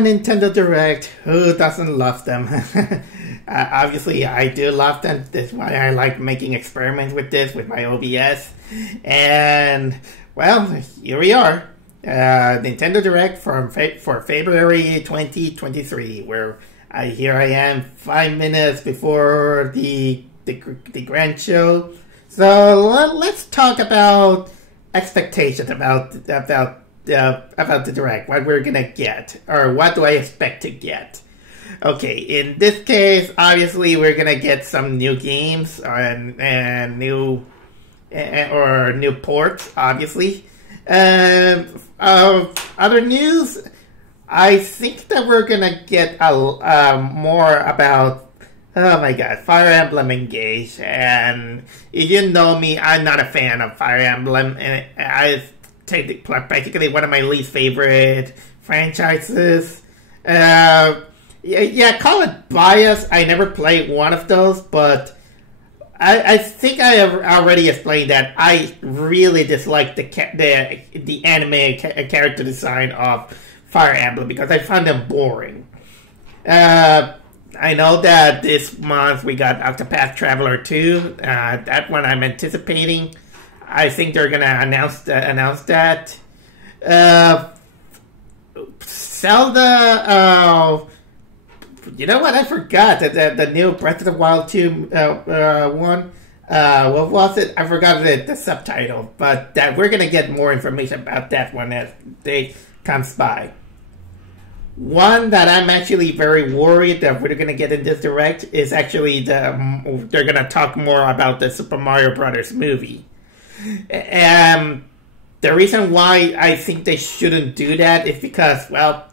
Nintendo Direct. Who doesn't love them? Obviously, I do love them. That's why I like making experiments with this with my OBS. And well, here we are. Nintendo Direct for February 2023, where here I am 5 minutes before the grand show. So let's talk about expectations about the Direct, what we're gonna get, or what do I expect to get. Okay, in this case, obviously we're gonna get some new games and new ports, obviously. Other news, I think that we're gonna get more about, oh my god, Fire Emblem Engage. And if you know me, I'm not a fan of Fire Emblem, and I take it practically one of my least favorite franchises. Yeah, call it bias. I never played one of those, but I think I have already explained that I really dislike the anime character design of Fire Emblem because I found them boring. I know that this month we got Octopath Traveler 2. That one I'm anticipating. I think they're gonna announce that. Zelda. You know what? I forgot that the new Breath of the Wild 2 one. What was it? I forgot the subtitle. But that we're gonna get more information about that one as day comes by. One that I'm actually very worried that we're going to get in this Direct is actually they're going to talk more about the Super Mario Brothers movie. And the reason why I think they shouldn't do that is because, well,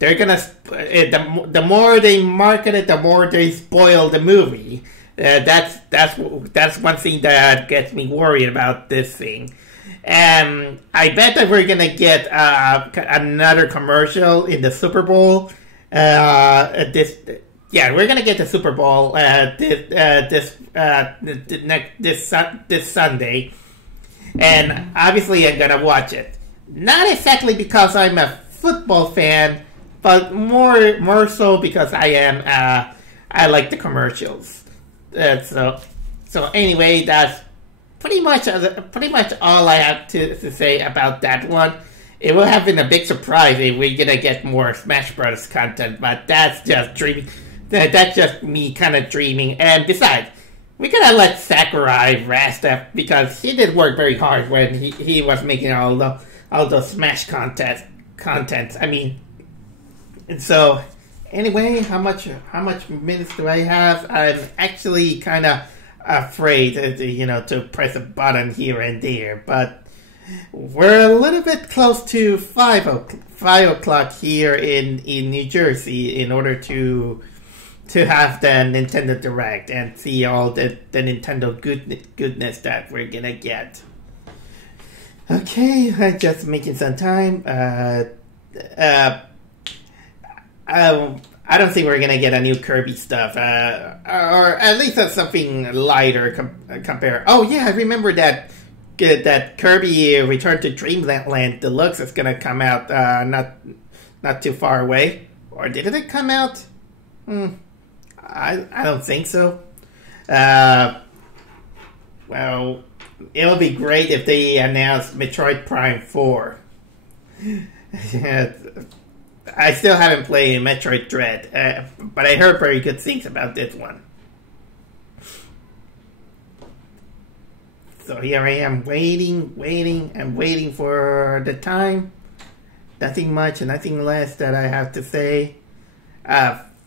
they're going to, the more they market it, the more they spoil the movie. That's one thing that gets me worried about this thing. And I bet that we're gonna get another commercial in the Super Bowl. We're gonna get the Super Bowl this Sunday, and obviously I'm gonna watch it. Not exactly because I'm a football fan, but more so because I like the commercials. So anyway, that's pretty much all I have to say about that one. It will have been a big surprise if we're gonna get more Smash Bros. Content, but that's just dreaming. That's just me kind of dreaming. And besides, we gotta let Sakurai rest up because he did work very hard when he was making all those Smash contents. I mean, and so anyway, how much minutes do I have? I'm actually kind of afraid to press a button here and there, but we're a little bit close to 5 o'clock here in New Jersey in order to have the Nintendo Direct and see all the Nintendo goodness that we're gonna get. Okay, I'm just making some time. I don't think we're gonna get a new Kirby stuff, or at least something lighter compare. Oh yeah, I remember that Kirby Return to Dreamland Deluxe is gonna come out not too far away, or did it come out? I don't think so. Well, it'll be great if they announce Metroid Prime 4. I still haven't played Metroid Dread, but I heard very good things about this one. So here I am waiting for the time. Nothing much and nothing less that I have to say.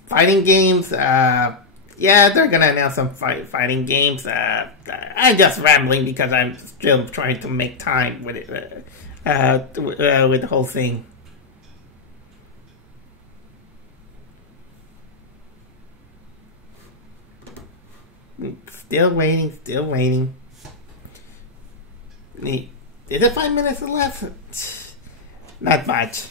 Fighting games, yeah, they're gonna announce some fighting games. I'm just rambling because I'm still trying to make time with it, with the whole thing. Still waiting. Is it 5 minutes left? Not much.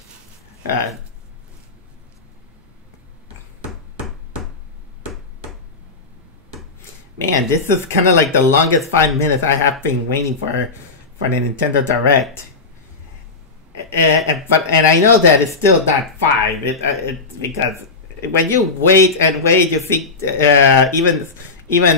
Man, this is kind of like the longest 5 minutes I have been waiting for the Nintendo Direct. and I know that it's still not 5. It's because when you wait and wait, you see even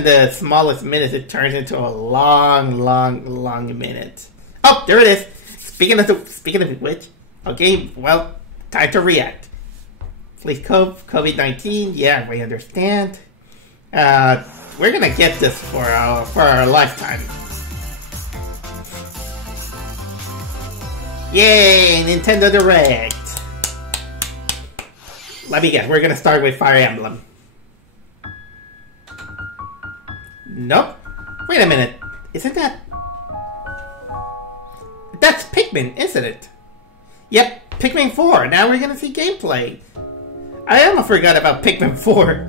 the smallest minutes, it turns into a long minute. Oh, there it is. Speaking of which, okay, well, time to react. Please, COVID-19. Yeah, we understand. We're gonna get this for our lifetime. Yay, Nintendo Direct. Let me guess, we're gonna start with Fire Emblem. Nope. Wait a minute. Isn't that... That's Pikmin, isn't it? Yep, Pikmin 4. Now we're gonna see gameplay. I almost forgot about Pikmin 4.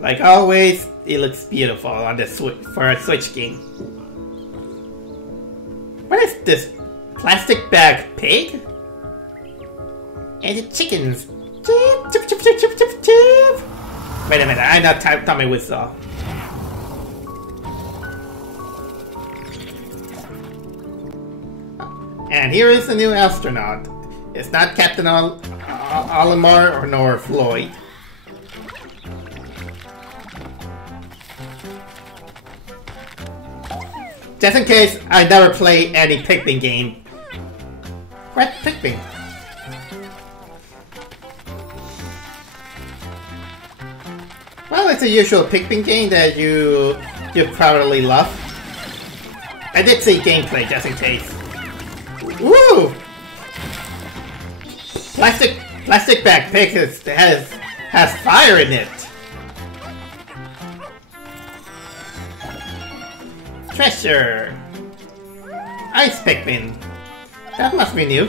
Like always, it looks beautiful on the Switch for a Switch game. What is this? Plastic bag pig? And the chickens. Chip, chip, chip, chip, chip, chip, chip. Wait a minute, I know Tommy Whistle. And here is the new astronaut. It's not Captain Olimar or nor Floyd. Just in case I never play any Pikmin game. What Pikmin? Well, it's a usual Pikmin game that you probably love. I did see gameplay just in case. Woo! Plastic bag pig has fire in it. Treasure! Ice Pikmin! That must be new.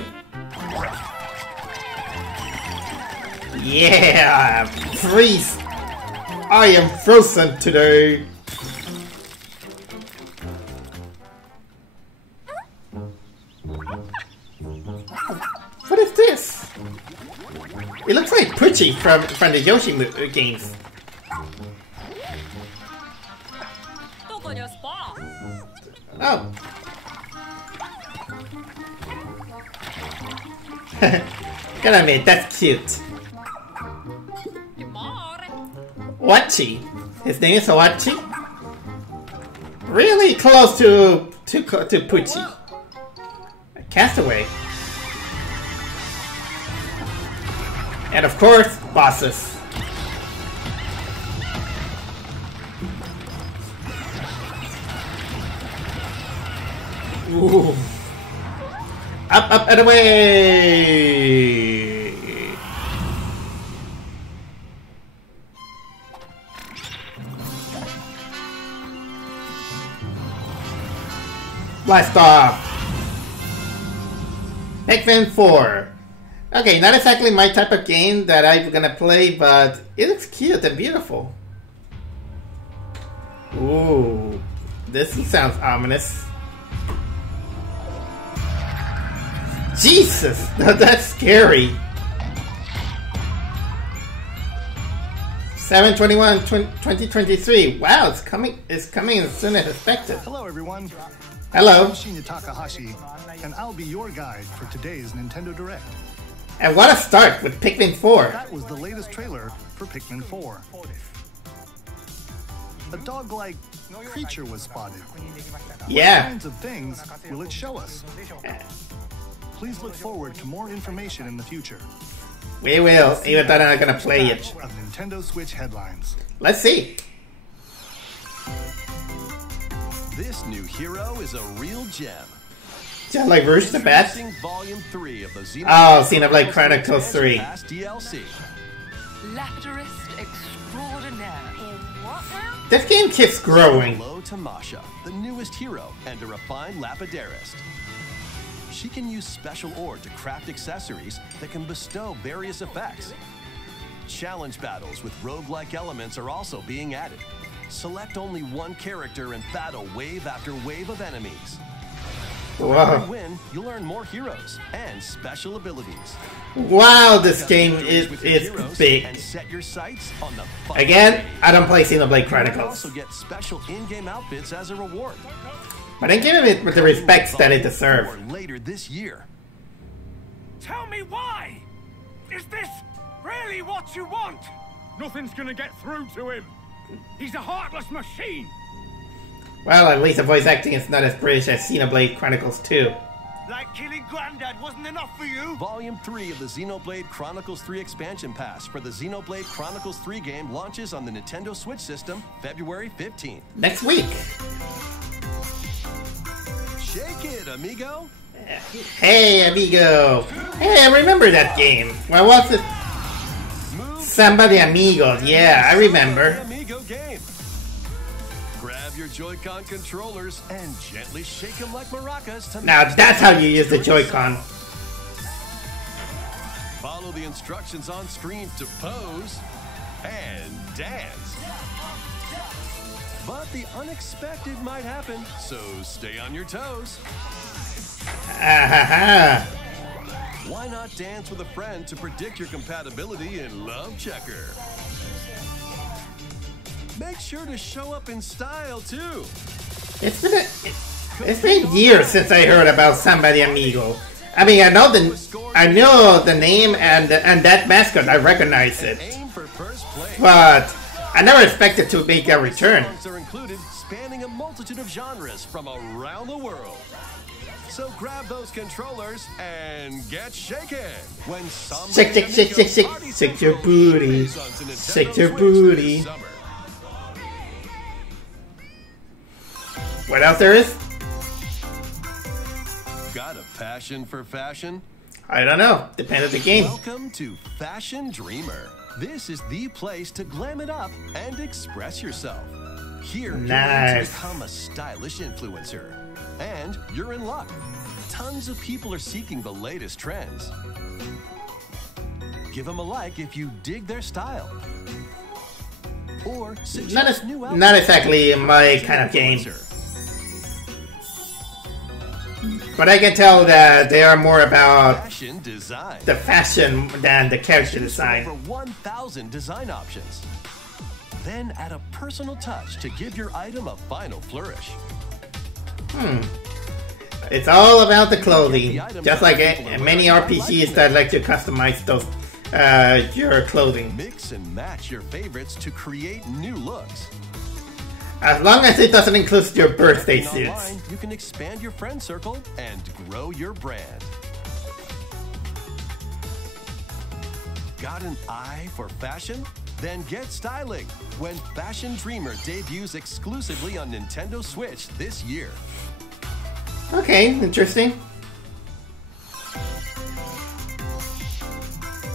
Yeah! Freeze! I am frozen today! What is this? It looks like Pucci from the Yoshi games. Oh. Gotta admit, that's cute. Wachi. His name is Wachi? Really close to Pucci. A castaway. And of course, bosses. Ooh. Up, and away! Blast off! Pikmin 4. Okay, not exactly my type of game that I'm gonna play, but it looks cute and beautiful. Ooh, this sounds ominous. Jesus, that's scary. 7/21/2023. Wow, it's coming as soon as expected. Hello, everyone. Hello. I'm Shinya Takahashi, and I'll be your guide for today's Nintendo Direct. And what a start with Pikmin 4. That was the latest trailer for Pikmin 4. A dog-like creature was spotted. Yeah. What kinds of things will it show us? Please look forward to more information in the future. We will, even though I'm not gonna play it. Of Nintendo Switch headlines. Let's see. This new hero is a real gem. Just like Rouge the Bat. Volume 3 of the Xenoblade Chronicles 3. DLC. Lapidurist extraordinaire. What now? This game keeps growing. Hello to Masha, the newest hero and a refined lapidarist. She can use special ore to craft accessories that can bestow various effects. Challenge battles with roguelike elements are also being added. Select only one character and battle wave after wave of enemies. For every win, you'll earn more heroes and special abilities. Wow, this game is big. And set your sights on the Again, I don't play Xenoblade Chronicles. You also get special in-game outfits as a reward. But then give it with the respects that it deserves. Later this year. Tell me why! Is this really what you want? Nothing's gonna get through to him. He's a heartless machine. Well, at least the voice acting is not as British as Xenoblade Chronicles 2. Like killing Granddad wasn't enough for you? Volume 3 of the Xenoblade Chronicles 3 expansion pass for the Xenoblade Chronicles 3 game launches on the Nintendo Switch system February 15th. Next week. Shake it, amigo. Hey, amigo. Hey, I remember that game. What was it? Somebody Amigos. Yeah, I remember. Amigo game. Grab your Joy-Con controllers and gently shake them like maracas to Now that's how you use the Joy-Con. follow the instructions on screen to pose and dance. But the unexpected might happen, so stay on your toes. Ah-ha-ha. Why not dance with a friend to predict your compatibility in Love Checker? Make sure to show up in style, too. It's been years since I heard about Somebody Amigo. I mean, I know the name and that mascot. I recognize it, Aim for first place. but I never expected to make a return. Songs are included, spanning a multitude of genres from around the world. So grab those controllers and get shaken when Shake, shake, shake, shake, shake, shake your booty, shake your booty. What else there is? Got a passion for fashion? I don't know. Depends on the game. Welcome to Fashion Dreamer. This is the place to glam it up and express yourself. Here, you're going to become a stylish influencer. And you're in luck. Tons of people are seeking the latest trends. Give them a like if you dig their style. Or suggest new outfits. Not exactly my kind of game. But I can tell that they are more about Fashion design. the fashion than the character design. Over 1,000 design options. Then add a personal touch to give your item a final flourish. It's all about the clothing, just like many RPGs that like to customize those your clothing. Mix and match your favorites to create new looks. As long as it doesn't include your birthday Online, suits. you can expand your friend circle and grow your brand. Got an eye for fashion? Then get styling when Fashion Dreamer debuts exclusively on Nintendo Switch this year. Okay, interesting.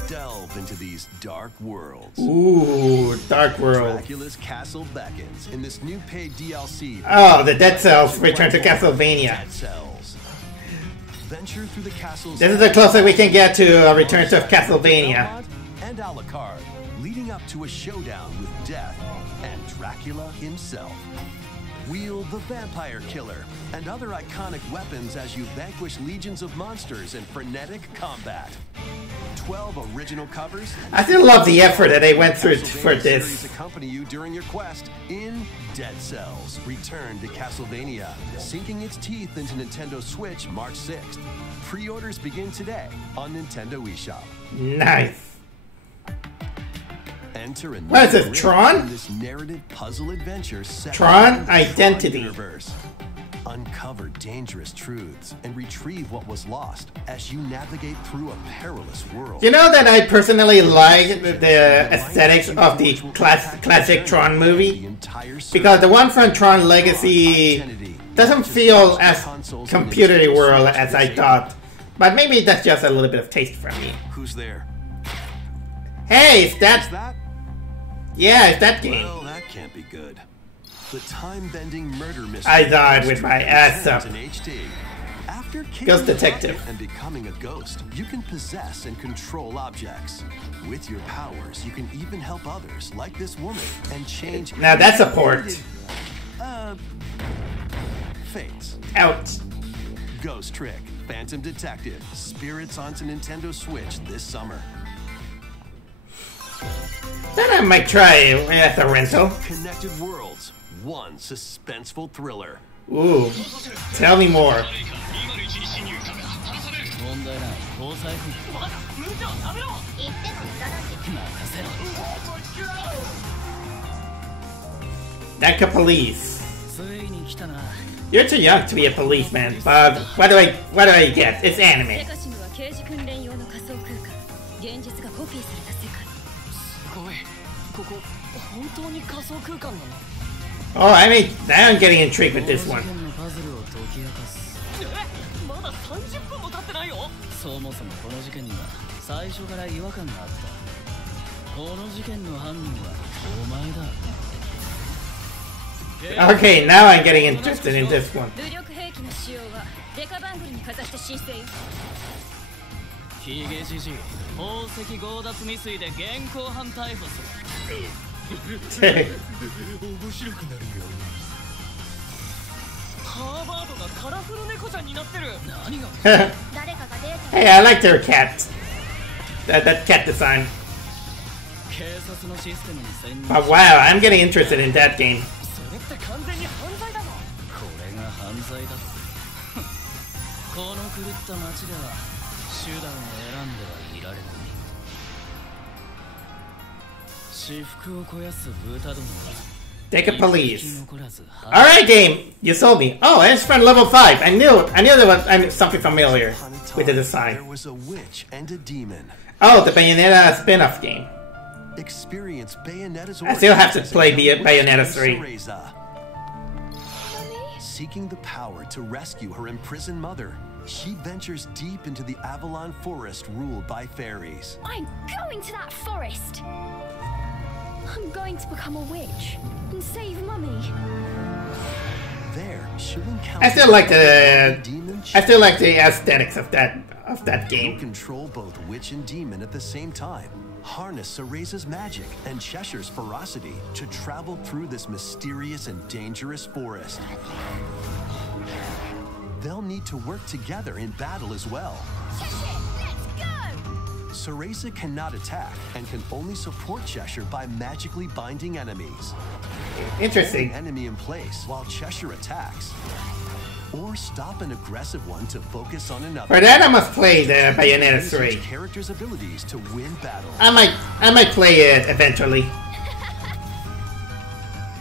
Delve into these dark worlds. Ooh, Dark World. Dracula's castle beckons in this new paid DLC. Oh, the Dead Cells return to Castlevania. Dead Cells. Venture through the castle's This is the closest we can get to a return to Castlevania. and Alucard, leading up to a showdown with Death and Dracula himself. Wield the Vampire Killer and other iconic weapons as you vanquish legions of monsters in frenetic combat. 12 original covers. I still love the effort that they went through for Castlevania this. series accompany you during your quest in Dead Cells. Return to Castlevania, sinking its teeth into Nintendo Switch March 6th. Pre-orders begin today on Nintendo eShop. Nice. Enter a What is this, new Tron? in this narrative puzzle adventure set Tron in the Identity. Tron universe. Uncover dangerous truths and retrieve what was lost as you navigate through a perilous world. You know that I personally like the aesthetics of the classic Tron movie? Because the one from Tron Legacy doesn't feel as computery world as I thought. But maybe that's just a little bit of taste from me. Who's there? Hey, is Is that... that? Yeah, it's that game. Well, that can't be good. The time-bending murder mystery. I died with my ass up. In HD. After kicking Ghost the Detective. bucket and becoming a ghost, you can possess and control objects. With your powers, you can even help others, like this woman, and change. Now that's a port. Fates. Out. Ghost Trick, Phantom Detective, Spirits onto Nintendo Switch this summer. Then I might try as a rental. Connected worlds, one suspenseful thriller. Ooh, tell me more. Deca Police. You're too young to be a policeman, but what do I get? It's anime. Oh, now I'm getting intrigued with this one. Okay, now I'm getting interested in this one. Hey, I like their cat. That cat design. But wow, I'm getting interested in that game. Deca Police. Alright, game. You sold me. Oh, it's from level 5. I knew there was something familiar with the design. There was a witch and a demon. Oh, the Bayonetta spin-off game. Experience Bayonetta's I still have to play Bayonetta 3. Cereza. Seeking the power to rescue her imprisoned mother, she ventures deep into the Avalon forest ruled by fairies. I'm going to that forest! I'm going to become a witch and save Mummy. There, she'll encounter I still like the aesthetics of that game. You'll control both witch and demon at the same time. Harness Cereza's magic and Cheshire's ferocity to travel through this mysterious and dangerous forest. They'll need to work together in battle as well. Cheshire, let's go! Cereza cannot attack and can only support Cheshire by magically binding enemies. Interesting. An enemy in place while Cheshire attacks. Or stop an aggressive one to focus on another. For that, I must play the Bayonetta 3. Characters' abilities to win battles. I might play it eventually.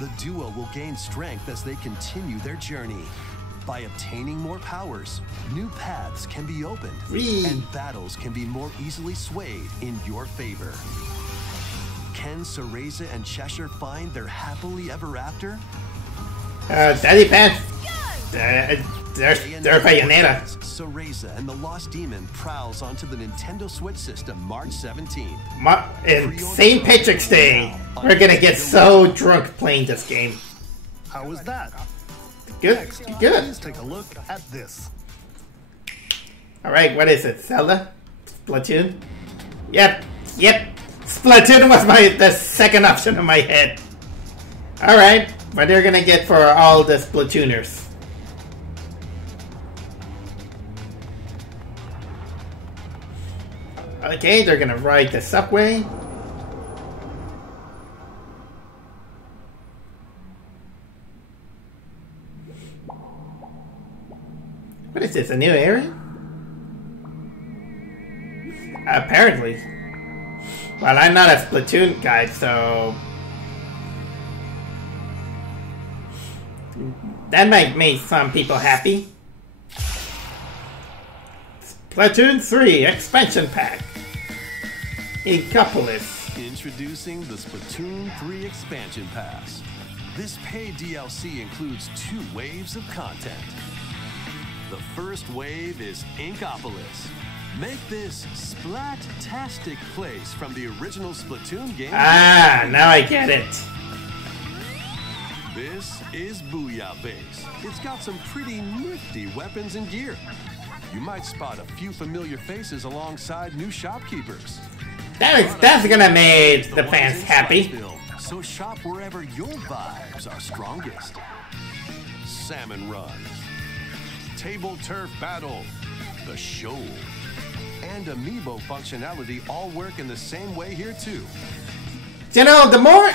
The duo will gain strength as they continue their journey. By obtaining more powers, new paths can be opened, and battles can be more easily swayed in your favor. Can Cereza and Cheshire find their happily ever after? That depends. They're Bayonetta. Cereza and the Lost Demon prowls onto the Nintendo Switch system March 17th. St. Patrick's Day. We're gonna get so drunk playing this game. How was that? Good. Next, Good. please take a look at this. Alright, what is it? Zelda? Splatoon? Yep. Splatoon was the second option in my head. Alright, what they're gonna get for all the Splatooners. Okay, they're gonna ride the subway. What is this, a new area? Apparently. Well, I'm not a Splatoon guy, so... that might make some people happy. Splatoon 3 Expansion Pack. Hiccup. Introducing the Splatoon 3 Expansion Pass. This paid DLC includes 2 waves of content. The first wave is Inkopolis. Make this splat-tastic place from the original Splatoon game. Ah, now I get it. This is Booyah Base. It's got some pretty nifty weapons and gear. You might spot a few familiar faces alongside new shopkeepers. That's gonna make the fans happy. So shop wherever your vibes are strongest. Salmon Run, Table Turf Battle, The Show, and Amiibo functionality all work in the same way here too. You know, the more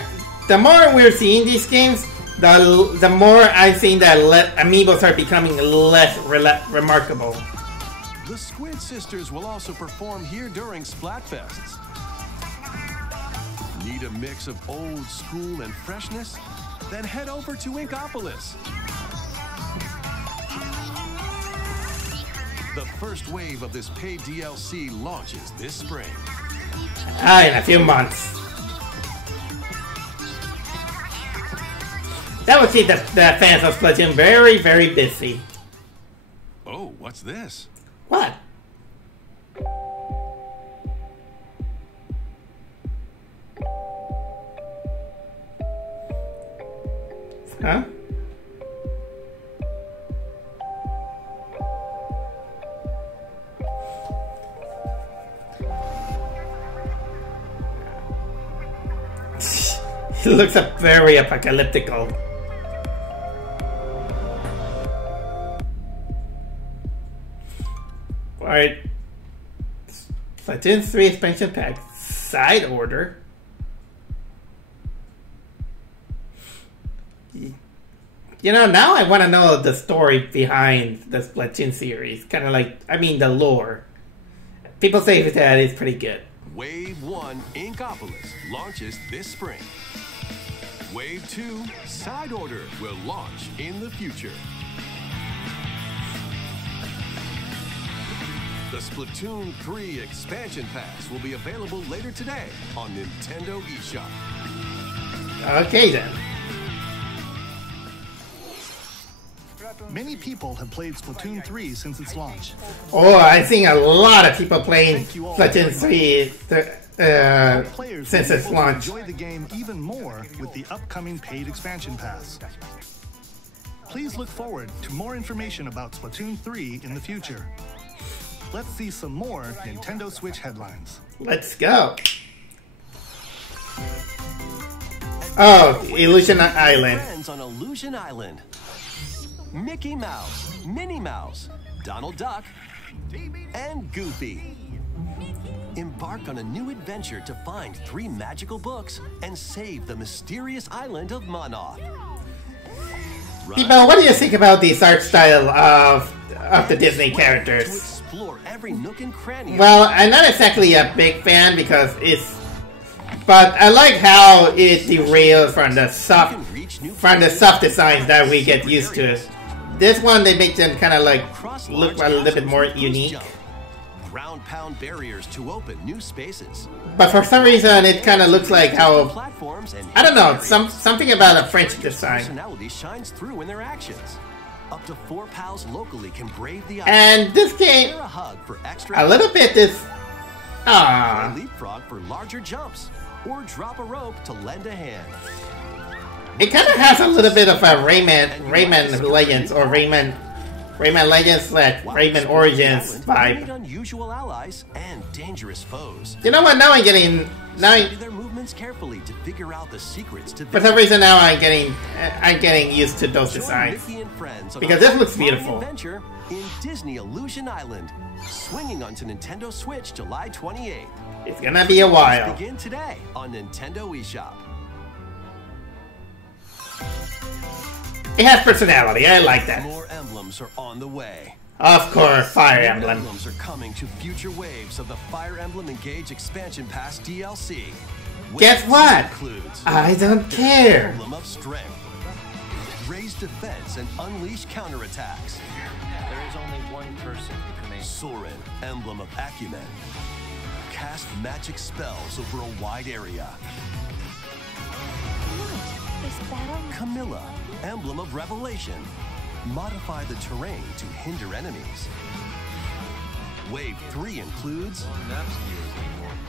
we're seeing these games, the more I've seen that amiibos are becoming less remarkable. The Squid Sisters will also perform here during Splatfests. Need a mix of old school and freshness? Then head over to Inkopolis. The first wave of this paid DLC launches this spring. In a few months. That would keep the fans of Splatoon very, very busy. Oh, what's this? What? Huh? It looks very apocalyptical. Alright. Splatoon 3 expansion pack. Side order. You know, now I want to know the story behind the Splatoon series. Kind of like, I mean, the lore. People say that it's pretty good. Wave 1 Inkopolis launches this spring. Wave 2 Side Order will launch in the future. The Splatoon 3 expansion pass will be available later today on Nintendo eShop. Okay then. Many people have played Splatoon 3 since its launch. Oh, I've seen a lot of people playing Splatoon 3 Players since will its be able to launch. enjoy the game even more with the upcoming paid expansion pass. Please look forward to more information about Splatoon 3 in the future. Let's see some more Nintendo Switch headlines. Let's go. Oh, Illusion Island. Friends on Illusion Island. Mickey Mouse, Minnie Mouse, Donald Duck, and Goofy. Embark on a new adventure to find 3 magical books and save the mysterious island of Monoth. People, what do you think about this art style of the Disney To characters? explore every nook and cranny. Well, I'm not exactly a big fan because but I like how it derails from the soft designs that we get used to. This one, they make them kind of like look a little bit more unique. Ground pound barriers to open new spaces. But for some reason, it kind of looks like how, Platforms and I don't know, something about a French design. personality shines through in their actions. Up to 4 pals locally can brave the ice. And this game, Share a hug for extra. a little bit is, Play leapfrog for larger jumps, or drop a rope to lend a hand. it kind of has a little bit of a Rayman Legends or Rayman Legends / Rayman Origins Meet vibe. unusual allies and dangerous foes. You know what? Now I'm getting Study their movements carefully to figure out the secrets to for some reason now I'm getting used to those Join designs. Mickey and friends on Because a this looks fun beautiful. adventure in Disney Illusion Island, swinging onto Nintendo Switch July 28th. It's gonna be a while. Begin today on Nintendo eShop. It has personality. I like that. More emblems are on the way. Of course, Fire New Emblem. emblems are coming to future waves of the Fire Emblem Engage Expansion Pass DLC. Guess Wave what? Includes I don't care. Emblem of Strength, raise defense and unleash counterattacks. There is only one person who can make Soren, Emblem of Acumen, cast magic spells over a wide area. This battle? Camilla, Emblem of Revelation, modify the terrain to hinder enemies. Wave 3 includes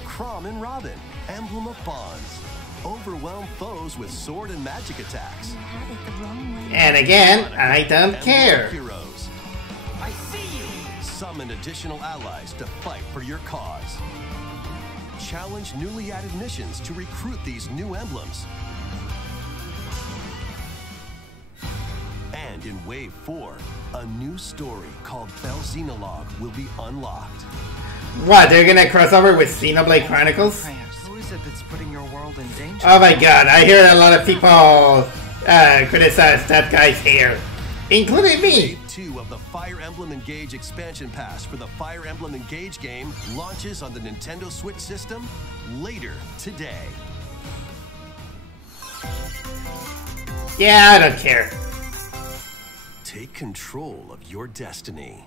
Crom and Robin, Emblem of Bonds, overwhelm foes with sword and magic attacks. Have it the wrong way. And again, I don't Emblem care. of Heroes, I see you! summon additional allies to fight for your cause. Challenge newly added missions to recruit these new emblems. And in Wave 4, a new story called Belxenologue will be unlocked. What, they're gonna cross over with Xenoblade Chronicles? Who is it that's putting your world in danger? Oh my god, I hear a lot of people criticize that guy's hair, including me. Wave 2 of the Fire Emblem Engage expansion pass for the Fire Emblem Engage game launches on the Nintendo Switch system later today. Yeah, I don't care. Take control of your destiny.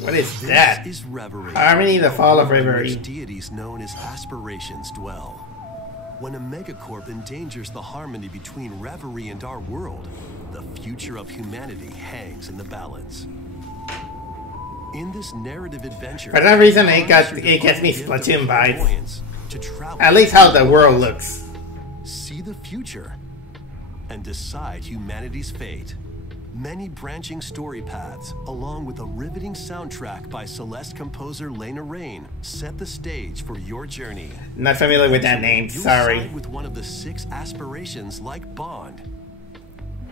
What is that? This is Reverie. Harmony, the Fall of in Reverie. which deities known as aspirations dwell. When a megacorp endangers the harmony between Reverie and our world, the future of humanity hangs in the balance. In this narrative adventure, For some reason, it gets me Splatoon vibes. to travel At least how the world looks. see the future, and decide humanity's fate. Many branching story paths, along with a riveting soundtrack by Celeste composer Lena Raine, set the stage for your journey. Not familiar with that name, You'll sorry. side with one of the 6 aspirations like Bond,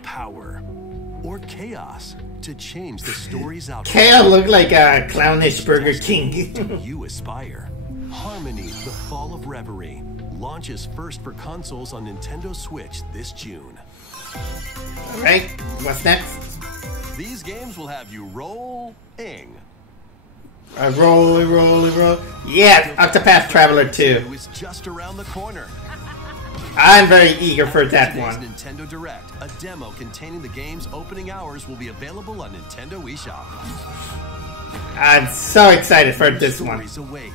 power, or chaos to change the story's outcome. Kale looked like a clownish Burger King. Do you aspire? Harmony, the Fall of Reverie, launches first for consoles on Nintendo Switch this June. Alright, what's next? These games will have you rolling. Roll. Yeah, Octopath Traveler 2. It's just around the corner. I'm very eager for that Today's one. Nintendo Direct, a demo containing the game's opening hours will be available on Nintendo eShop. I'm so excited for this one. Stories await.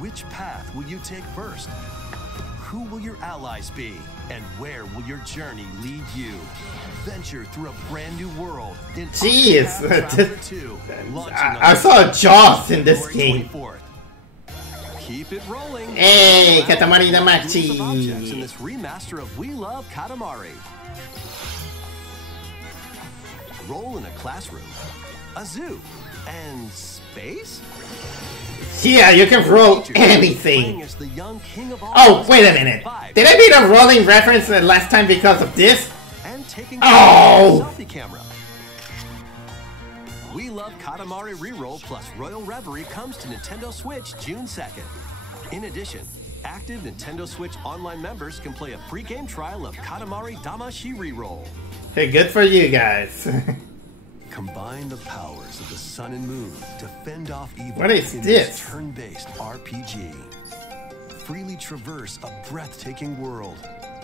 Which path will you take first? Who will your allies be? And where will your journey lead you? Venture through a brand new world in Jeez, Octopath Traveler 2, launching I on saw Jaws in this February game. 24th. Keep it rolling. Hey, Allow Katamari the Damacy. use of objects in this remaster of We Love Katamari. Roll in a classroom, a zoo, and space? Yeah, you can roll Playing anything. as the young king of all Oh, wait a minute. Did I beat a rolling reference last time because of this? and taking Oh! selfie camera. We Love Katamari Reroll plus Royal Reverie comes to Nintendo Switch June 2nd. In addition, active Nintendo Switch online members can play a free game trial of Katamari Damacy Reroll. Hey, good for you guys. Combine the powers of the sun and moon to fend off evil What is in this? turn-based RPG. Freely traverse a breathtaking world,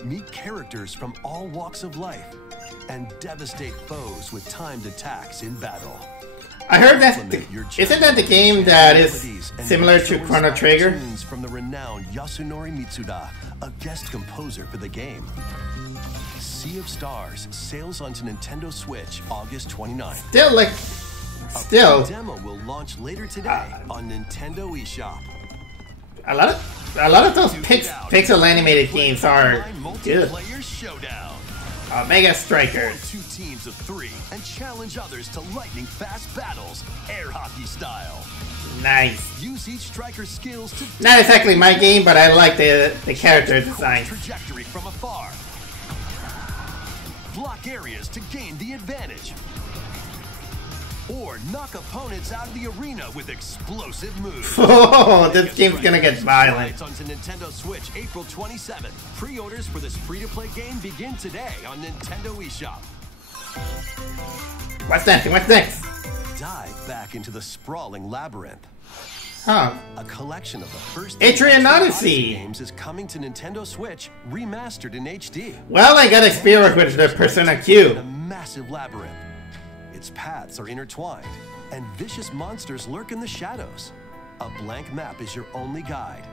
meet characters from all walks of life, and devastate foes with timed attacks in battle. I heard that. Isn't that the game that is similar to Chrono Trigger? Tunes from the renowned Yasunori Mitsuda, a guest composer for the game. Sea of Stars sails onto Nintendo Switch August 29th. Still, like, The demo will launch later today on Nintendo eShop. a lot of those pixel animated games are good. Multiplayer showdown. Mega Strikers. Form 2 teams of 3 and challenge others to lightning-fast battles, air hockey style. Nice. Use each striker's skills to Not exactly my game, but I like the character design. trajectory from afar. Block areas to gain the advantage. Or knock opponents out of the arena with explosive moves. Oh, this game's gonna get violent. It's onto Nintendo Switch April 27th. Pre-orders for this free-to-play game begin today on Nintendo eShop. What's next? What's next? Dive back into the sprawling labyrinth. Huh. A collection of the first Etrian Odyssey games is coming to Nintendo Switch, remastered in HD. Well, I got experience with the Persona In a Q. massive labyrinth. Its paths are intertwined, and vicious monsters lurk in the shadows. A blank map is your only guide.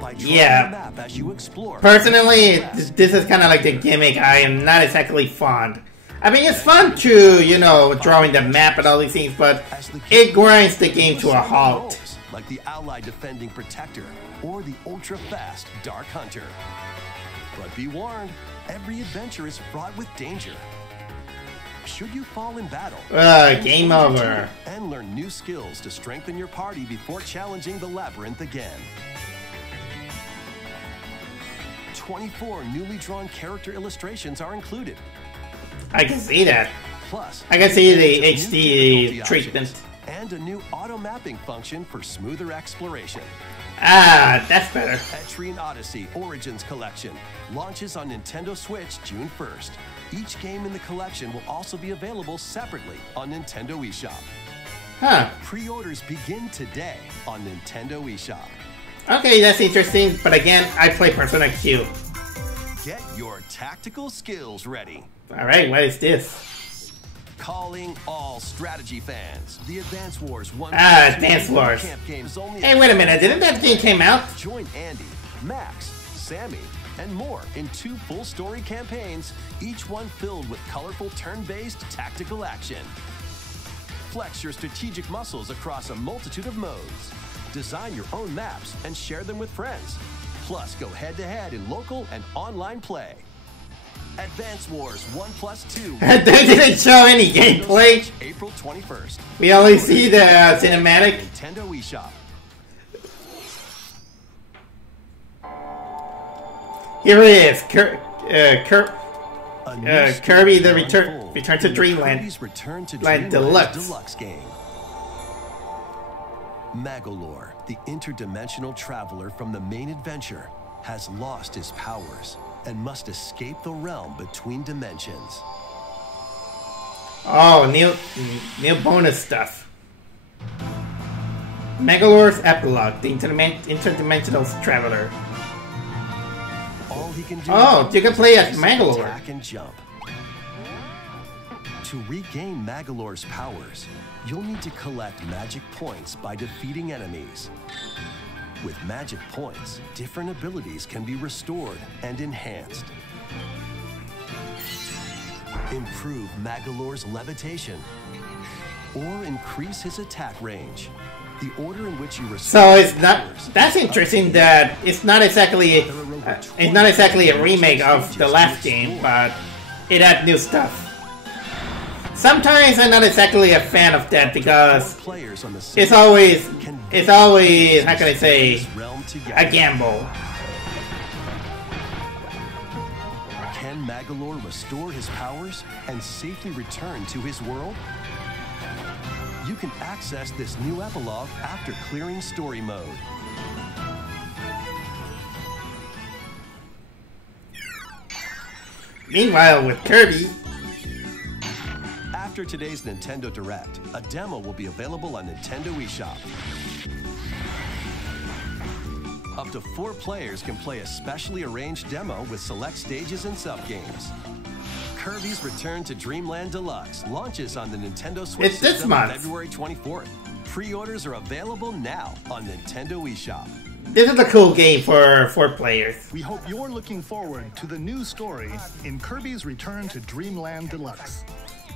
By drawing the map as you explore. Personally, this is kind of like the gimmick I am not exactly fond. I mean, it's fun to, you know, drawing the map and all these things, but it grinds the game to a halt. Like the Allied Defending Protector or the ultra-fast Dark Hunter. But be warned, every adventure is fraught with danger. Should you fall in battle, game over. and learn new skills to strengthen your party before challenging the labyrinth again. 24 newly drawn character illustrations are included. I can see that. Plus, I can see the new HD difficulty treatment. options and a new auto mapping function for smoother exploration. Ah, that's better. Etrian Odyssey Origins Collection launches on Nintendo Switch June 1st. Each game in the collection will also be available separately on Nintendo eShop. Huh. Pre-orders begin today on Nintendo eShop. Okay, that's interesting, but again, I play Persona Q. Get your tactical skills ready. Alright, what is this? Calling all strategy fans. The Advance Wars 1 Advance Wars. Camp game is only Hey, wait a minute, didn't that game came out? Join Andy, Max, Sammy, and more in 2 full story campaigns, each one filled with colorful turn-based tactical action. Flex your strategic muscles across a multitude of modes. Design your own maps and share them with friends. Plus, go head-to-head in local and online play. Advance Wars 1+2. They didn't show any gameplay. April 21st. We only see the cinematic. Nintendo eShop. Here it is. Kirby the Unfold. Return to Dreamland. Kirby's Return to Like Dreamland Deluxe. game. Magolor, the interdimensional traveler from the main adventure, has lost his powers and must escape the realm between dimensions. Oh, new bonus stuff. Megalor's Epilogue, the interdimensional traveler. All he can do Oh, you can play as is Magolor. attack and jump. To regain Magolor's powers, you'll need to collect magic points by defeating enemies. With magic points, different abilities can be restored and enhanced. Improve Magolor's levitation or increase his attack range. The order in which you restore So it's his not. powers That's is interesting. That it's not exactly. It's not exactly a remake of the last game, but it had new stuff. Sometimes I'm not exactly a fan of that because players on the same it's always can how can I say this realm together. a gamble. Can Magolor restore his powers and safely return to his world? You can access this new epilogue after clearing story mode. Meanwhile, with Kirby, After today's Nintendo Direct, a demo will be available on Nintendo eShop. Up to 4 players can play a specially arranged demo with select stages and sub-games. Kirby's Return to Dreamland Deluxe launches on the Nintendo Switch It's this system month. February 24th. Pre-orders are available now on Nintendo eShop. this is a cool game for 4 players. We hope you're looking forward to the new story in Kirby's Return to Dreamland Deluxe.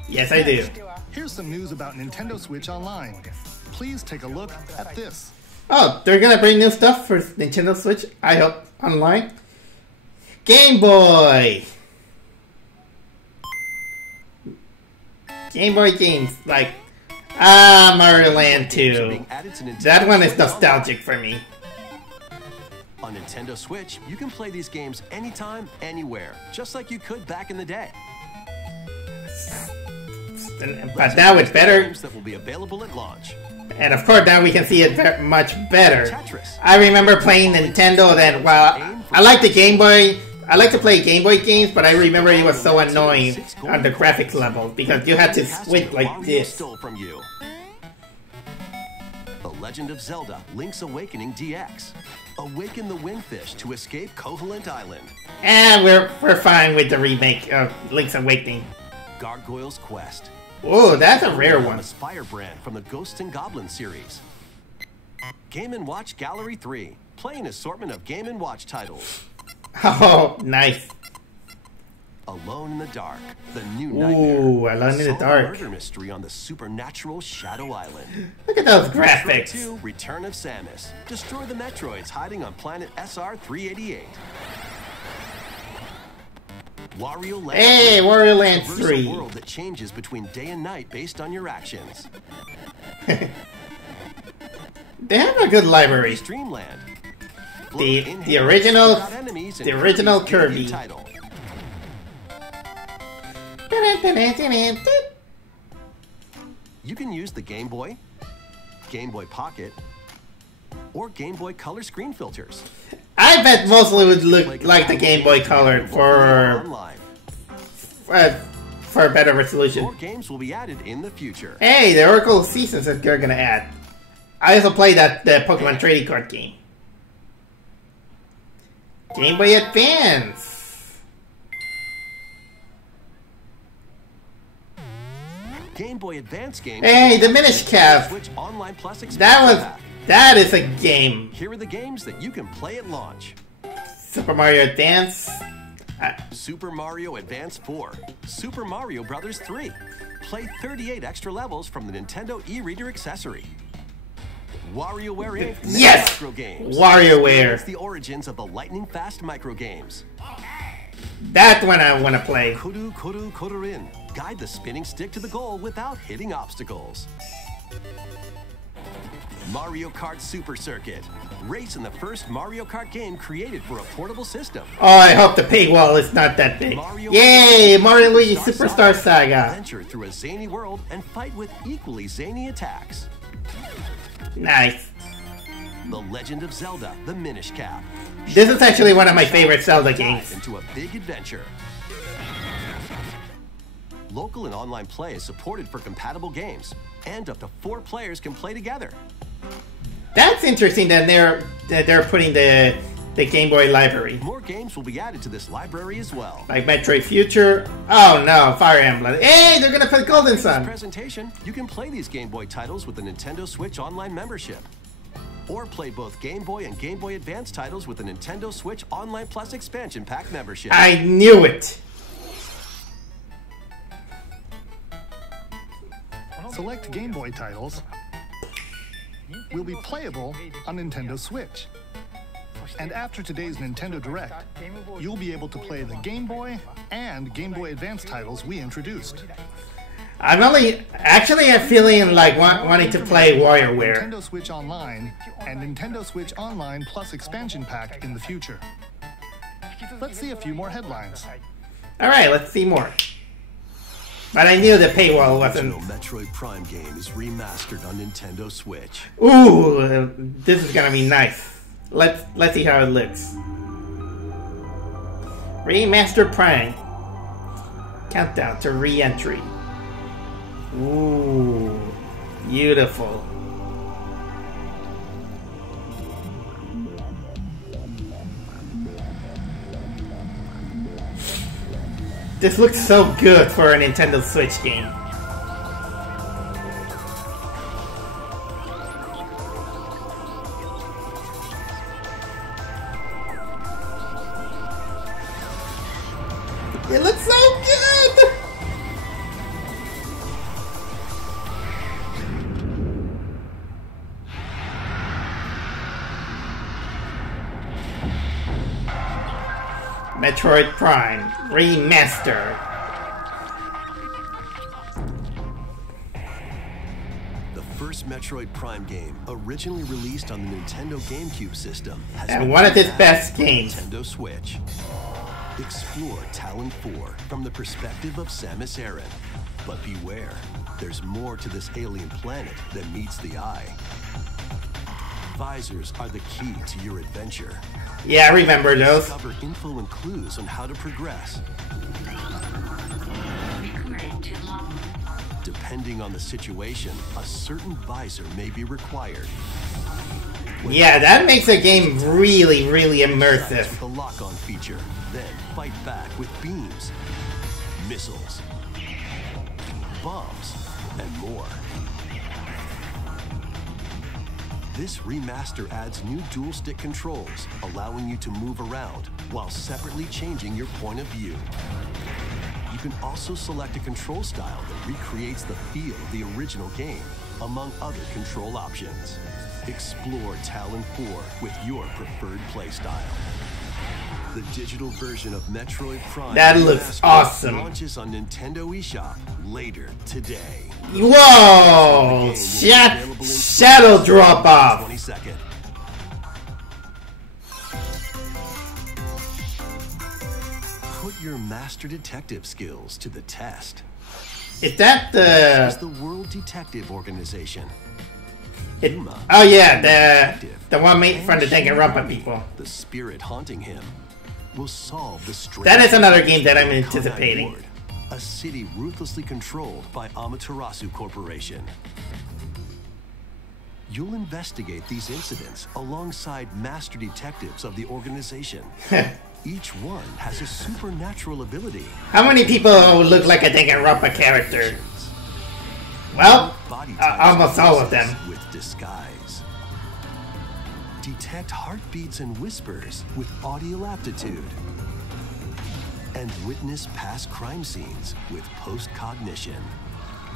Yes, I do. Here's some news about Nintendo Switch Online. Please take a look at this. Oh, they're gonna bring new stuff for Nintendo Switch. I hope online. Game Boy. Game Boy games like Mario Land 2. That one is nostalgic for me. On Nintendo Switch, you can play these games anytime, anywhere, just like you could back in the day. But now it's better, Games that will be available at launch. and of course now we can see it much better. Tetris. I remember playing Nintendo then. Well, I like the Game Boy. I like to play Game Boy games, but I remember it was so annoying on the graphics level because you had to switch like Mario this. Stole from you. The Legend of Zelda: Link's Awakening DX. Awaken the Windfish to escape Koholint Island. And we're fine with the remake of Link's Awakening. Gargoyle's Quest. Oh, that's a rare one. Enormous Firebrand from the Ghosts and Goblins series. Game & Watch Gallery 3. Play an assortment of Game & Watch titles. Oh, nice. Alone in the Dark. The New Nightmare. Ooh, Alone in the Solve a Dark. murder mystery on the supernatural Shadow Island. Look at those Metroid graphics. 2, Return of Samus. Destroy the Metroids hiding on planet SR-388. Wario Land. Hey, Wario Land Traverse a 3. world that changes between day and night based on your actions. They have a good library. Dreamland. The original Kirby. Title. You can use the Game Boy, Game Boy Pocket, or Game Boy Color screen filters. I bet mostly would look like the Game Boy Color for better resolution. More games will be added in the future. Hey, the Oracle Seasons that they're gonna add. I also played the Pokemon trading card game. Game Boy Advance. Game Boy Advance games. Hey, the Minish Cap. Switch Online Plus That is a game. Here are the games that you can play at launch. Super Mario Advance. Super Mario Advance 4. Super Mario Brothers 3. Play 38 extra levels from the Nintendo e-reader accessory. WarioWare Inc. Yes! Micro Games. WarioWare. It's the origins of the lightning fast micro games. That one I want to play. Koru Koru Korurin. Guide the spinning stick to the goal without hitting obstacles. Mario Kart Super Circuit. Race in the first Mario Kart game created for a portable system. Oh, I hope the paywall is not that big. Yay! Mario Luigi Superstar Saga. Adventure through a zany world and fight with equally zany attacks. Nice. The Legend of Zelda: The Minish Cap. This is actually one of my favorite Zelda games. Into a big adventure. Local and online play is supported for compatible games, and up to 4 players can play together. That's interesting that they're putting the Game Boy library. More games will be added to this library as well. Like Metroid Future. Oh no, Fire Emblem. Hey, they're gonna put Golden Sun. In this presentation, you can play these Game Boy titles with the Nintendo Switch Online membership. Or play both Game Boy and Game Boy Advance titles with the Nintendo Switch Online Plus Expansion Pack membership. I knew it! Select Game Boy titles will be playable on Nintendo Switch. And after today's Nintendo Direct, you'll be able to play the Game Boy and Game Boy Advance titles we introduced. I'm feeling like wanting to play WarioWare. Nintendo Switch Online and Nintendo Switch Online Plus Expansion Pack in the future. Let's see a few more headlines. Alright, let's see more. But I knew the paywall wasn't... The Metroid Prime game is remastered on Nintendo Switch. Ooh, this is gonna be nice. Let's see how it looks. Remaster Prime. Countdown to re-entry. Ooh, beautiful. This looks so good for a Nintendo Switch game. It looks so good! Metroid Prime Remaster. The first Metroid Prime game, originally released on the Nintendo GameCube system, has and been one of its remastered best on games. Nintendo Switch. Explore Talon 4 from the perspective of Samus Aran. But beware, there's more to this alien planet than meets the eye. Visors are the key to your adventure. Yeah, I remember those. Discover info and clues on how to progress. Depending on the situation, a certain visor may be required. Yeah, that makes a game really, really immersive. With a lock-on feature, then fight back with beams, missiles, bombs, and more. This remaster adds new dual-stick controls, allowing you to move around while separately changing your point of view. You can also select a control style that recreates the feel of the original game, among other control options. Explore Talon 4 with your preferred playstyle. The digital version of Metroid Prime That looks awesome. Launches on Nintendo eShop later today. Whoa! Shadow drop off. 22nd. Put your master detective skills to the test. Is that This is the... the World Detective Organization. Oh yeah, the one made from the Danganronpa people. The spirit haunting him will solve the strange. That is another game that I'm anticipating. Ward, a city ruthlessly controlled by Amaterasu Corporation. You'll investigate these incidents alongside master detectives of the organization. Each one has a supernatural ability. How many people look like a Danganronpa character? Well, almost all of them. With disguise. Detect heartbeats and whispers with audio aptitude. And witness past crime scenes with post-cognition.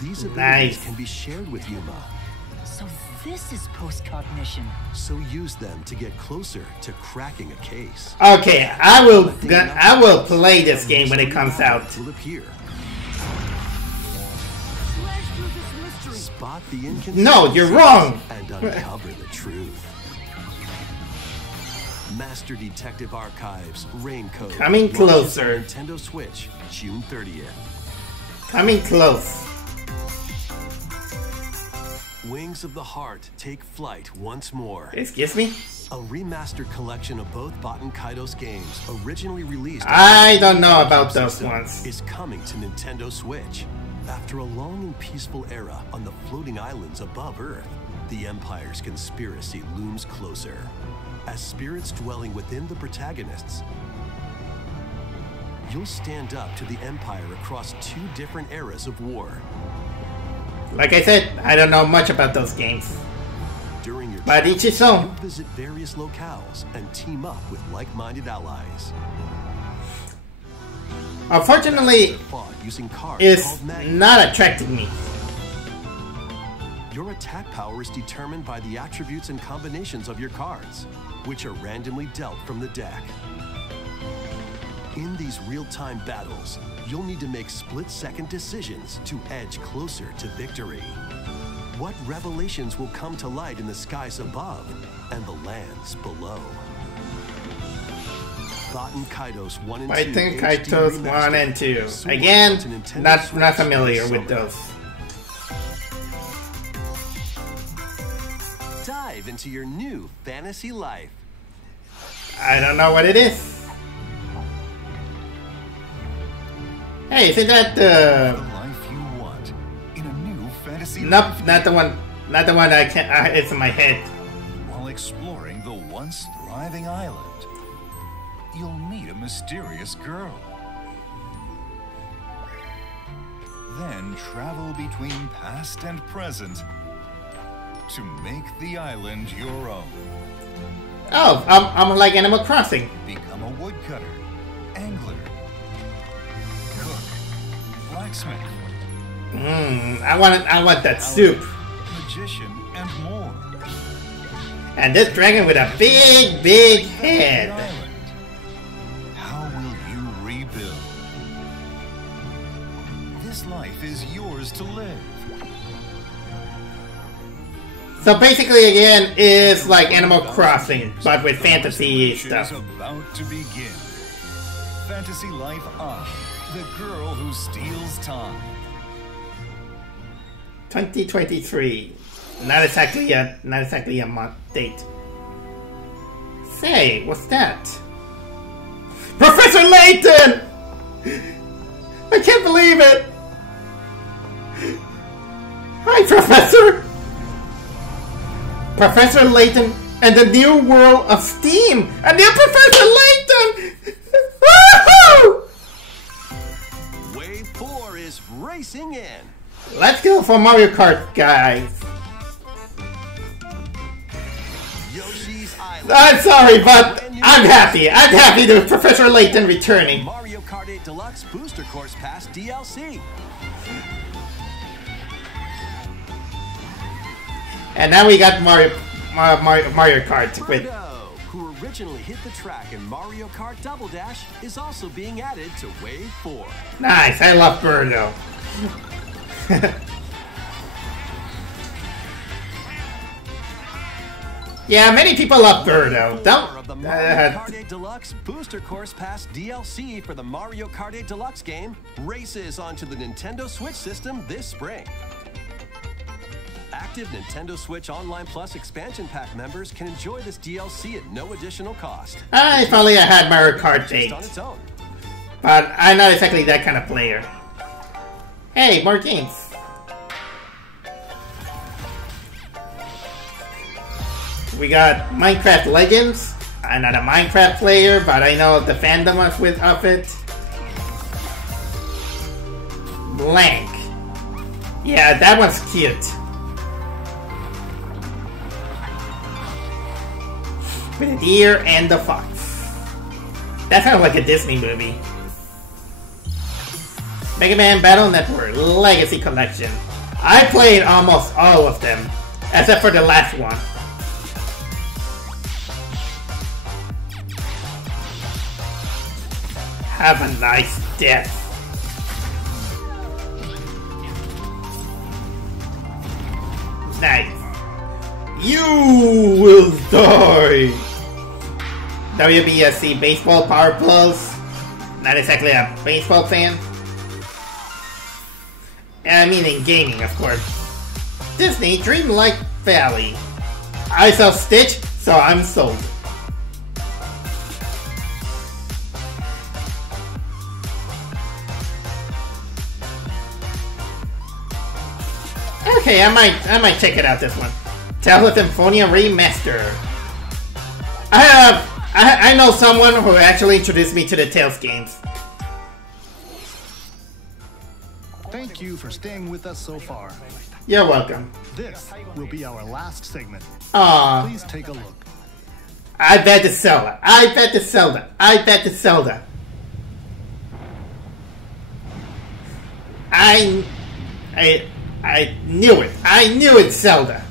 These abilities can be shared with Yuma. So this is post-cognition. So use them to get closer to cracking a case. Okay, I will play this game when it comes out. Will appear. Spot the inconsistencies. No, you're wrong. And uncover the truth. Master Detective Archives Raincoat. Coming closer. Nintendo Switch, June 30th. Coming close. Wings of the Heart take flight once more. Excuse me? A remastered collection of both Baten Kaitos games, originally released. I don't know about those ones. Is coming to Nintendo Switch. After a long and peaceful era on the floating islands above Earth, the Empire's conspiracy looms closer. As spirits dwelling within the protagonists, you'll stand up to the Empire across 2 different eras of war. Like I said, I don't know much about those games. During your but each his own. You'll visit various locales and team up with like-minded allies. Unfortunately, it's not attracting me. Your attack power is determined by the attributes and combinations of your cards, which are randomly dealt from the deck. In these real-time battles, you'll need to make split-second decisions to edge closer to victory. What revelations will come to light in the skies above and the lands below? Baten Kaitos 1 and 2. Baten Kaitos 1 and 2. Again, not familiar with those. Dive into your new fantasy life. I don't know what it is. Hey, isn't that the life you want in a new fantasy? Nope, not the one I can't. It's in my head. While exploring the once thriving island, you'll meet a mysterious girl. Then travel between past and present to make the island your own. Oh, I'm like Animal Crossing. Become a woodcutter, angler, cook, blacksmith. I want that soup. Magician and more. And this dragon with a big head. How will you rebuild? This life is yours to live. So basically, again, is like Animal Crossing, but with fantasy stuff. Is about to begin. Fantasy Life on The Girl Who Steals Time. 2023. Not exactly a month date. Say, what's that? Professor Layton! I can't believe it! Hi, Professor! Professor Layton and the new world of Steam! A new Professor Layton! Woohoo! Wave 4 is racing in. Let's go for Mario Kart, guys. Yoshi's Island. I'm sorry, but I'm happy. I'm happy to Professor Layton returning. Mario Kart 8 Deluxe Booster Course Pass DLC. And now we got Mario Kart with. Birdo, who originally hit the track in Mario Kart Double Dash, is also being added to Wave 4. Nice, I love Birdo. Yeah, many people love Birdo. Don't. Of the Mario Kart 8 Deluxe Booster Course Pass DLC for the Mario Kart 8 Deluxe game races onto the Nintendo Switch system this spring. active Nintendo Switch Online Plus expansion pack members can enjoy this DLC at no additional cost. If only I had Mario Kart 8. On its own. But I'm not exactly that kind of player. Hey, more games. We got Minecraft Legends. I'm not a Minecraft player, but I know the fandom of it. Blank. Yeah, that one's cute. With a deer and a fox. That sounds like a Disney movie. Mega Man Battle Network Legacy Collection. I played almost all of them, except for the last one. Have a nice death. Nice. You will die. WBSC Baseball Power Plus. Not exactly a baseball fan. I mean in gaming, of course. Disney Dreamlight Valley. I sell Stitch, so I'm sold. Okay, I might check it out, this one. Tales of Symphonia Remaster. I know someone who actually introduced me to the Tales games. Thank you for staying with us so far. You're welcome. This will be our last segment. Aww. Please take a look. I bet it's Zelda. I bet it's Zelda. I bet it's Zelda. I knew it. I knew it's Zelda.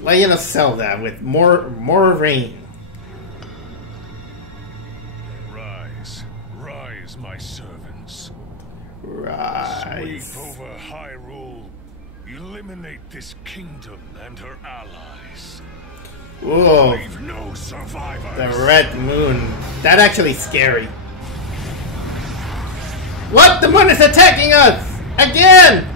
Legend of Zelda with more rain. Rise, rise, my servants. Rise. Sweep over Hyrule. Eliminate this kingdom and her allies. Whoa. Leave no survivors. The red moon. That actually scary. What? The moon is attacking us! Again!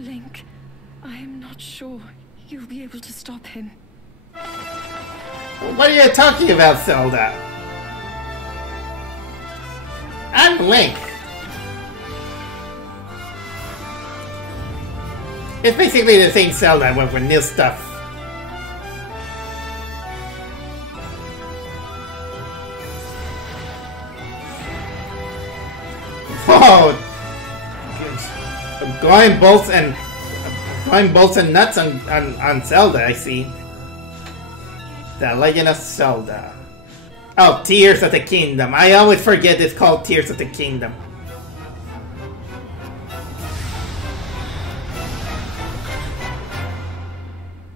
Link, I am not sure you'll be able to stop him. What are you talking about, Zelda? I'm Link. It's basically the same Zelda with new stuff. Whoa! Going bolts and nuts on Zelda, I see. The Legend of Zelda. Oh, Tears of the Kingdom. I always forget it's called Tears of the Kingdom.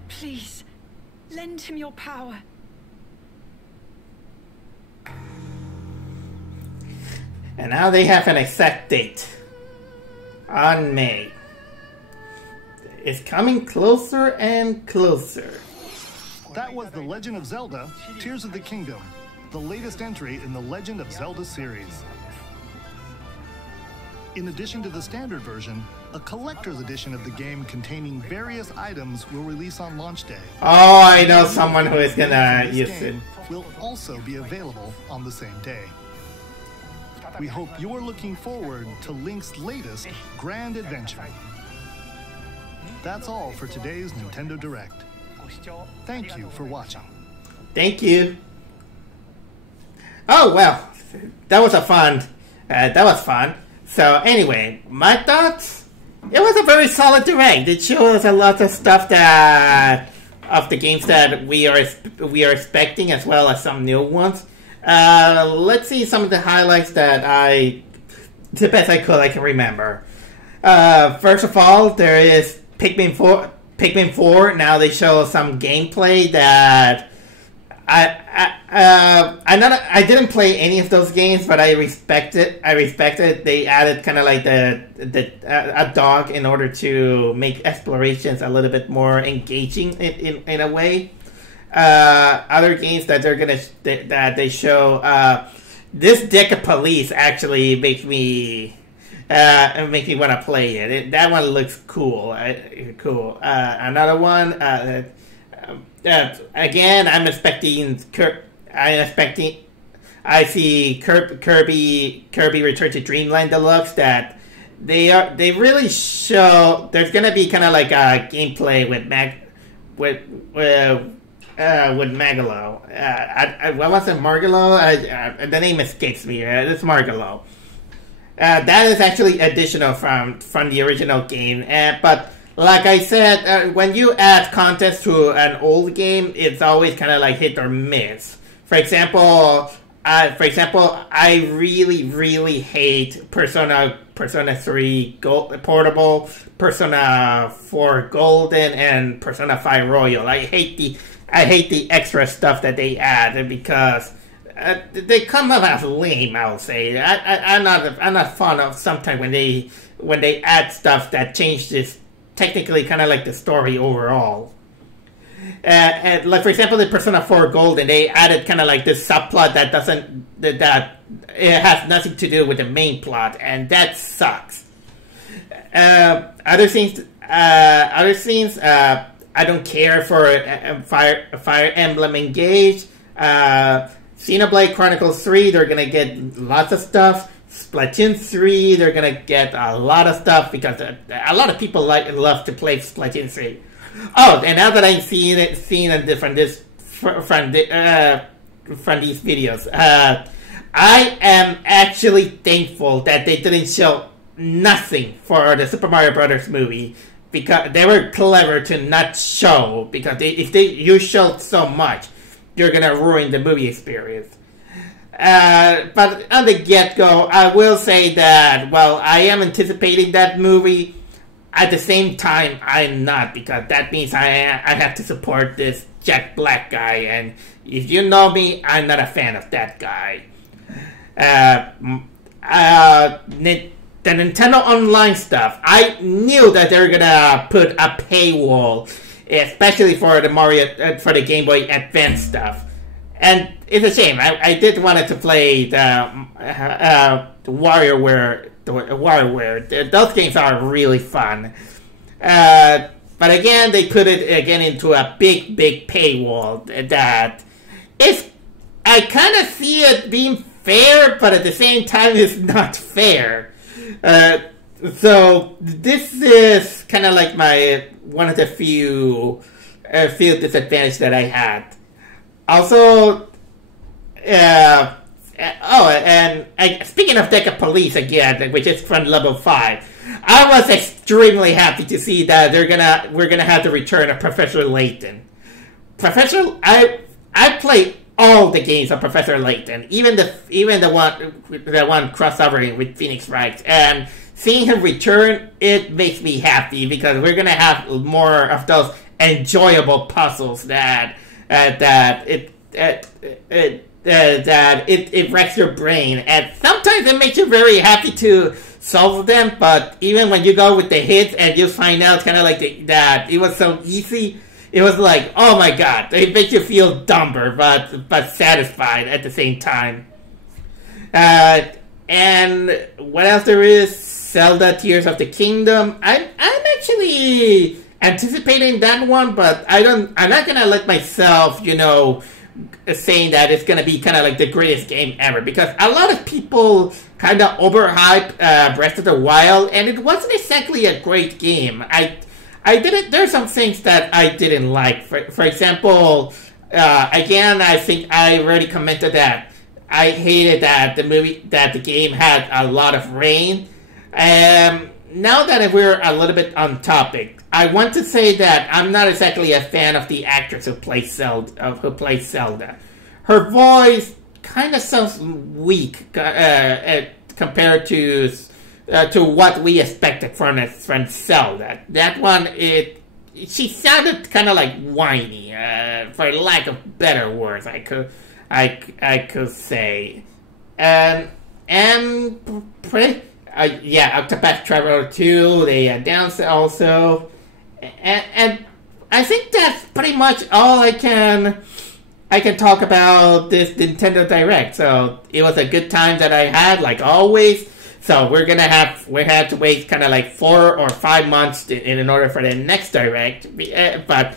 Please, lend him your power. And now they have an exact date. On May. It's coming closer and closer. That was The Legend of Zelda, Tears of the Kingdom, the latest entry in the Legend of Zelda series. In addition to the standard version, a collector's edition of the game containing various items will release on launch day. Oh, I know someone who is gonna use it. Will also be available on the same day. We hope you're looking forward to Link's latest grand adventure. That's all for today's Nintendo Direct. Thank you for watching. Thank you. Oh, well, that was fun. So anyway, my thoughts? It was a very solid Direct. It showed us a lot of stuff of the games that we are expecting, as well as some new ones. Let's see some of the highlights that the best I can remember. First of all, there is Pikmin 4. Pikmin 4. Now they show some gameplay that I didn't play any of those games, but I respect it. They added kind of like a dog in order to make explorations a little bit more engaging in a way. Other games that they show, this Deca Police actually makes me want to play it. That one looks cool. Cool. Another one. Again, I'm expecting. I see Kirby Return to Dreamland Deluxe that they really show. There's gonna be kind of like a gameplay with Magalo. What was it, Margalo? The name escapes me. It's Margalo. That is actually additional from the original game, but. Like I said, when you add content to an old game, it's always kind of like hit or miss. For example, I really hate Persona 3 Portable, Persona 4 Golden, and Persona 5 Royal. I hate the extra stuff that they add because they come up as lame. I'll say I'm not fond of sometimes when they add stuff that change this. Technically, kind of like the story overall. And like for example, the Persona 4 Golden, they added kind of like this subplot that it has nothing to do with the main plot, and that sucks. Other scenes, I don't care for Fire Emblem Engage. Xenoblade Chronicles 3, they're gonna get lots of stuff. Splatoon 3, they're gonna get a lot of stuff because a lot of people love to play Splatoon 3. Oh, and now that I'm seeing it from these videos, I am actually thankful that they didn't show nothing for the Super Mario Brothers movie because they were clever to not show because if you showed so much, you're gonna ruin the movie experience. But on the get-go, I will say that, well, I am anticipating that movie. At the same time, I'm not, because that means I have to support this Jack Black guy, and if you know me, I'm not a fan of that guy. The Nintendo Online stuff, I knew that they were gonna put a paywall, especially for the Game Boy Advance stuff. And it's a shame. I did want to play the WarioWare. Those games are really fun. But again, they put it again into a big paywall that is. I kind of see it being fair, but at the same time, it's not fair. So this is kind of like one of the few disadvantages that I had. Also, and speaking of Deca Police again, which is from level 5, I was extremely happy to see that we're gonna have the return of Professor Layton. I played all the games of Professor Layton, even the one crossovering with Phoenix Wright, and seeing him return, it makes me happy because we're gonna have more of those enjoyable puzzles that it wrecks your brain, and sometimes it makes you very happy to solve them. But even when you go with the hits and you find out kind of like that it was so easy, it was like, oh my god, it makes you feel dumber but satisfied at the same time. And what else there is? Zelda Tears of the Kingdom. I'm actually anticipating that one, but I'm not gonna let myself, saying that it's gonna be kind of like the greatest game ever, because a lot of people kind of overhype Breath of the Wild, and it wasn't exactly a great game. There's some things that I didn't like. For example, again, I think I already commented that I hated that the game had a lot of rain. Now that we're a little bit on topic, I want to say that I'm not exactly a fan of the actress who plays Zelda. Her voice kind of sounds weak compared to what we expected from Zelda. That one, she sounded kind of like whiny, for lack of better words. I could say, and Octopath Traveler 2. They announced it also, and I think that's pretty much all I can talk about this Nintendo Direct. So it was a good time that I had, like always. So we have to wait kind of like 4 or 5 months in order for the next Direct. But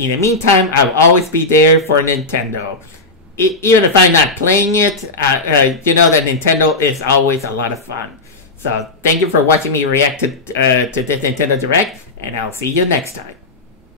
in the meantime, I'll always be there for Nintendo. Even if I'm not playing it, you know that Nintendo is always a lot of fun. So thank you for watching me react to this Nintendo Direct, and I'll see you next time.